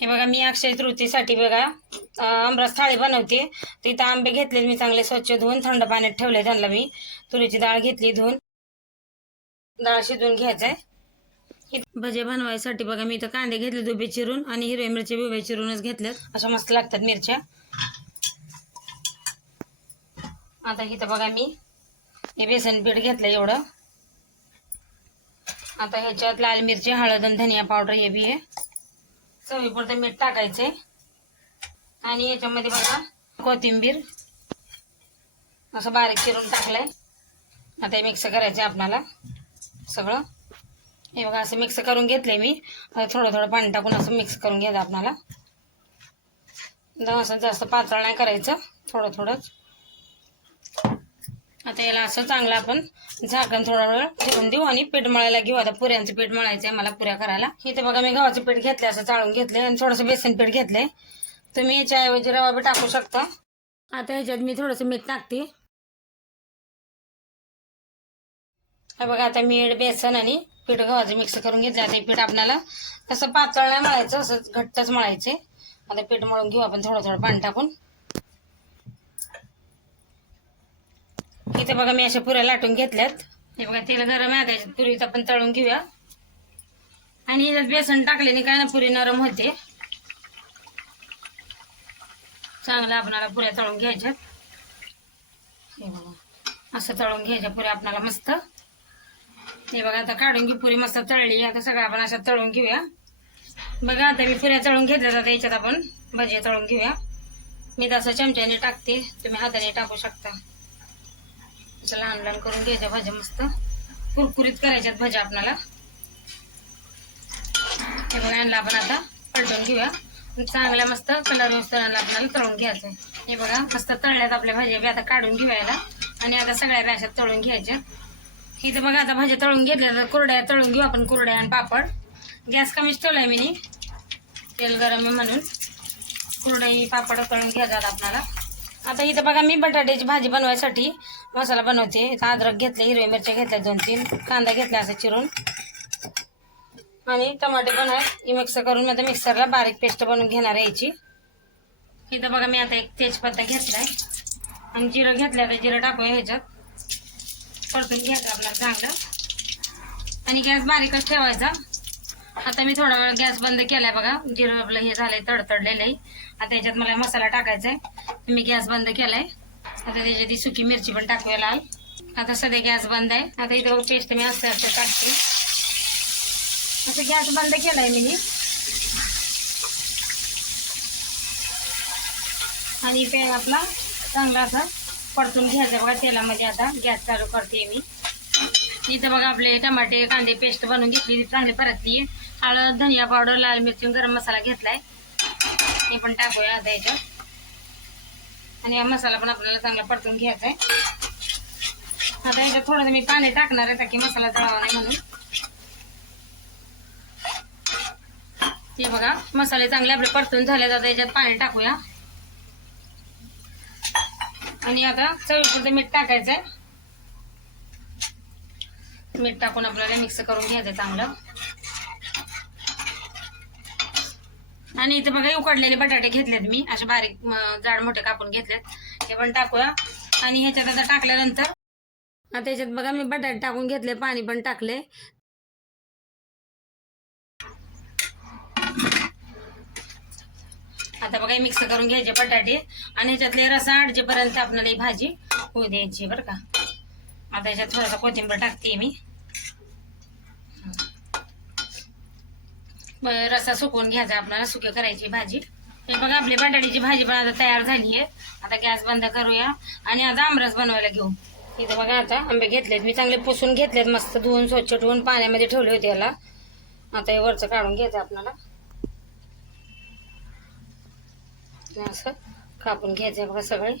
हे बघा मी अक्षय तृतीसाठी बघा अं, आमरस थाळी बनवते. तर इथं आंबे घेतले मी चांगले स्वच्छ धुवून थंड पाण्यात ठेवले त्यांना मी. तुरीची डाळ घेतली धुवून. डाळ शिजवून घ्यायचंय. भजे बनवायसाठी बघा मी इथं कांदे घेतले दुबे चिरून आणि हिरव्या मिरच्या बिबे चिरूनच घेतल्यात अशा मस्त लागतात मिरच्या. आता इथं बघा मी हे बेसन पीठ घेतलं एवढं. आता ह्याच्यात लाल मिरची हळद आणि धनिया पावडर हे बी आहे. चवीपुरतं मीठ टाकायचे. आणि याच्यामध्ये बघा कोथिंबीर. असं बारीक चिरून टाकलंय. आता मिक्स करायचं आपणाला सगळं. हे बघा असं मिक्स करून घेतलंय मी. थोडं थोडं पाणी टाकून असं मिक्स करून घ्यायचं आपणाला. असं जास्त पातळ नाही करायचं. थोडं थोडंच. आता याला असं चांगलं आपण झाकण थोडा वेळ ठेवून देऊ आणि पीठ मळायला घेऊ. आता पुऱ्यांचं पीठ मळायचं आहे मला पुऱ्या करायला. इथे बघा मी गव्हाचं पीठ घेतलं असं चाळून घेतले आणि थोडंसं बेसन पीठ घेतलंय. तुम्ही याच्याऐवजी रवा बी टाकू शकता. आता ह्याच्यात मी थोडंसं मीठ टाकते. हे बघा आता मीठ बेसन आणि पीठ गव्हाचं मिक्स करून घेतलं आता पीठ आपल्याला तसं पातळ नाही मळायचं असं घट्टच मळायचे आता पीठ मळून घेऊ आपण थोडं थोडं पाणी टाकून. इथे बघा मी अशा पुऱ्या लाटून घेतल्यात. हे बघा तिला गरम आहे. त्याच्यात पुरी आपण तळून घेऊया. आणि हिला बेसन टाकल्याने काय ना पुरी नरम होते. चांगलं आपणाला पुऱ्या तळून घ्यायच्यात. हे बघा असं तळून घ्यायच्या पुऱ्या आपणाला मस्त. हे बघा आता काढून घेऊ. पुरी मस्त तळली. आता सगळं आपण असं तळून घेऊया. बघा आता मी पुऱ्या तळून घेतल्या जातात याच्यात आपण भजी तळून घेऊया. मी तसं चमच्याने टाकते. तुम्ही हाताने टाकू शकता. असं लहान लहान करून घ्यायच्या भाज्या मस्त. कुरकुरीत करायच्यात भाज्या आपल्याला हे बघा आणलं आपण आता पलटून घेऊया. चांगल्या मस्त कलर आणला आपल्याला तळून घ्यायचं हे बघा मस्त तळल्यात आपल्या भाज्या बी आता काढून घेऊयाला आणि आता सगळ्या बी तळून घ्यायच्या. इथं बघा आता भाज्या तळून घेतल्या तर कुरड्या तळून घेऊ आपण कुरड्या आणि पापड. गॅस कमीच ठेवलाय मी तेल गरम आहे म्हणून. कुरडई पापड तळून घ्यायचा आपल्याला आता इथं बघा मी बटाट्याची भाजी बनवायसाठी मसाला बनवते. इथं अद्रक घेतले हिरव्या मिरच्या घेतल्या दोन तीन कांदा घेतला असं चिरून. आणि टमाटे पण आहेत. मिक्स करून आता मिक्सरला बारीक पेस्ट बनवून घेणार आहे याची. इथं बघा मी आता एक तेजपत्ता घेतलाय. आणि जिरं घेतलं आता जिरं टाकूया ह्याच्यात. परतून घ्यायचं आपल्याला चांगलं. आणि गॅस बारीकच ठेवायचा. आता मी थोडा वेळ गॅस बंद केलाय बघा. जिरं आपलं हे झालंय तडतडलेलं आहे. आता याच्यात मला मसाला टाकायचा आहे मी गॅस बंद केलाय. आता त्याच्यात ती सुकी मिरची पण टाकूया लाल. आता सध्या गॅस बंद आहे. आता इथं पेस्ट मी असं असं टाकते. असं गॅस बंद केलाय मी. आणि पे आपला चांगला असा परतून घ्यायचा बघा तेलामध्ये आता. गॅस चालू करते मी. इथं बघा आपले टमाटे कांदे पेस्ट बनवून घेतली. चांगली परतली. हळद धनिया पावडर लाल मिरची गरम मसाला घेतलाय. हे पण टाकूया आता याच्यात आणि हा मसाला पण आपल्याला चांगला परतून घ्यायचा आहे आता याच्यात थोडंसं मी पाणी टाकणार आहे ताकी मसाला तळावा नाही म्हणून. हे बघा मसाले चांगले आपले परतून झाले आता याच्यात पाणी टाकूया. आणि आता चवीपुरतं मीठ टाकायचंय. मीठ टाकून आपल्याला मिक्स करून घ्यायचं चांगलं. आणि इथे बघा उकडलेले बटाटे घेतलेत मी. असे बारीक जाड मोठे कापून घेतलेत. हे पण टाकूया. आणि ह्याच्यात आता टाकल्यानंतर आता याच्यात बघा मी बटाटे टाकून घेतले पाणी पण टाकले. आता बघा मिक्स करून घ्यायचे बटाटे. आणि ह्याच्यातले रसा आडजेपर्यंत आपल्याला ही भाजी होऊ द्यायची बरं का. आता ह्याच्यात थोडासा कोथिंबीर टाकते मी. रसा रस्सा सुकवून घ्यायचा आपल्याला सुके करायची भाजी. हे बघा आपली बटाट्याची भाजी पण आता तयार झाली आहे. आता गॅस बंद करूया आणि आता आमरस बनवायला घेऊ. इथे बघा आता आंबे घेतलेत. मी चांगले पुसून घेतलेत मस्त धुवून स्वच्छ धुवून पाण्यामध्ये ठेवले होते याला. आता हे वरचं काढून घ्यायचं आपल्याला. असं कापून घ्यायचं बघा सगळे.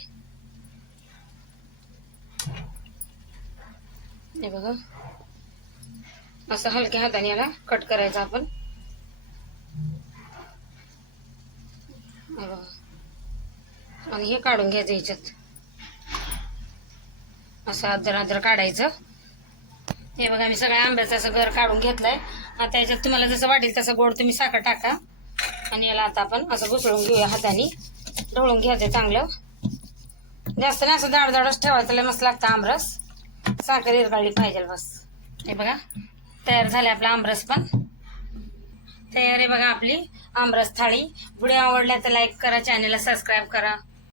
हे बघा. असं हलक्या हाताने याला कट करायचं आपण. आणि हे काढून घ्यायचं याच्यात. असं आदर आदर काढायचं. हे बघा मी सगळ्या आंब्याचं असं घर काढून घेतलंय. आता याच्यात तुम्हाला जसं वाटेल तसं गोड तुम्ही साखर टाका. आणि याला आता आपण असं घुसळून घेऊया हाताने. ढवळून घ्यायचं चांगलं. जास्त नाही असं दाडदाडच ठेवायचं मस्त लागतं आमरस. साखर इरकाळली पाहिजे बस. हे बघा तयार झाले आपला आमरस पण. तयार आहे बघा आपली आमरस थाळी व्हिडिओ आवडला तर लाईक करा चॅनेलला सबस्क्राईब करा.